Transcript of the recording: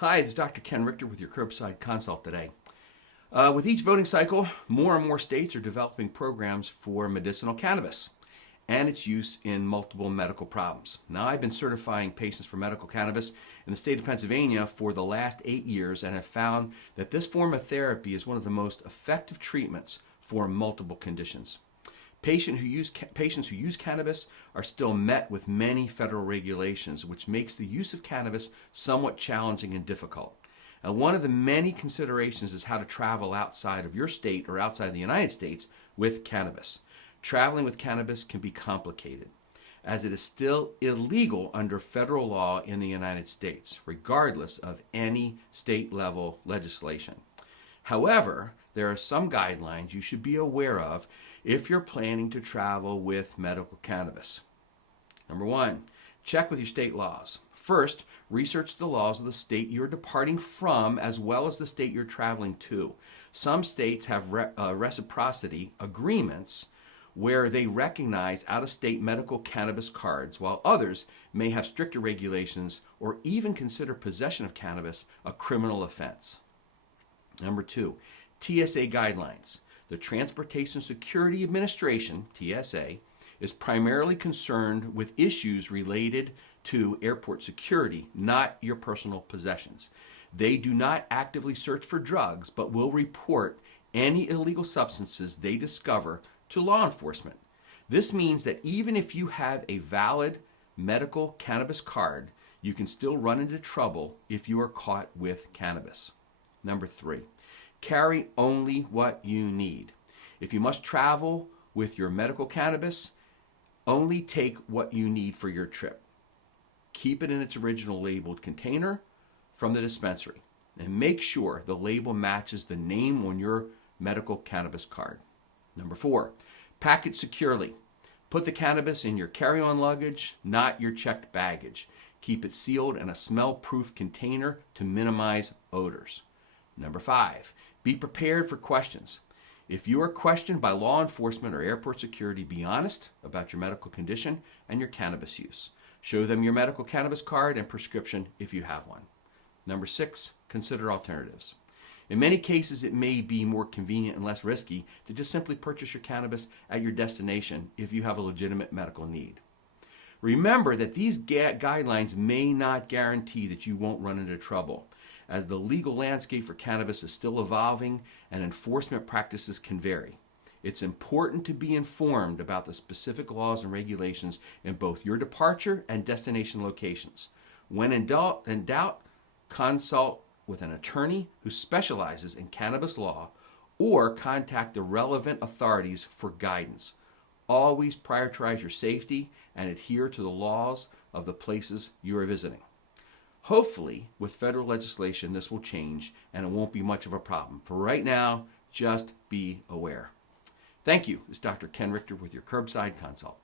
Hi, this is Dr. Ken Richter with your Curbside Consult today. With each voting cycle, more and more states are developing programs for medicinal cannabis and its use in multiple medical problems. Now, I've been certifying patients for medical cannabis in the state of Pennsylvania for the last 8 years and have found that this form of therapy is one of the most effective treatments for multiple conditions. Patients who use cannabis are still met with many federal regulations, which makes the use of cannabis somewhat challenging and difficult. Now, one of the many considerations is how to travel outside of your state or outside of the United States with cannabis. Traveling with cannabis can be complicated, as it is still illegal under federal law in the United States, regardless of any state-level legislation. However, there are some guidelines you should be aware of if you're planning to travel with medical cannabis. Number one, check with your state laws. First, research the laws of the state you're departing from as well as the state you're traveling to. Some states have reciprocity agreements where they recognize out-of-state medical cannabis cards, while others may have stricter regulations or even consider possession of cannabis a criminal offense. Number two, TSA guidelines. The Transportation Security Administration, TSA, is primarily concerned with issues related to airport security, not your personal possessions. They do not actively search for drugs, but will report any illegal substances they discover to law enforcement. This means that even if you have a valid medical cannabis card, you can still run into trouble if you are caught with cannabis. Number three, carry only what you need. If you must travel with your medical cannabis, only take what you need for your trip. Keep it in its original labeled container from the dispensary, and make sure the label matches the name on your medical cannabis card. Number four, pack it securely. Put the cannabis in your carry-on luggage, not your checked baggage. Keep it sealed in a smell-proof container to minimize odors. Number five, be prepared for questions. If you are questioned by law enforcement or airport security, be honest about your medical condition and your cannabis use. Show them your medical cannabis card and prescription if you have one. Number six, consider alternatives. In many cases, it may be more convenient and less risky to just simply purchase your cannabis at your destination if you have a legitimate medical need. Remember that these guidelines may not guarantee that you won't run into trouble, as the legal landscape for cannabis is still evolving and enforcement practices can vary. It's important to be informed about the specific laws and regulations in both your departure and destination locations. When in doubt, consult with an attorney who specializes in cannabis law or contact the relevant authorities for guidance. Always prioritize your safety and adhere to the laws of the places you are visiting. Hopefully, with federal legislation, this will change and it won't be much of a problem. For right now, just be aware. Thank you. This is Dr. Ken Richter with your Curbside Consult.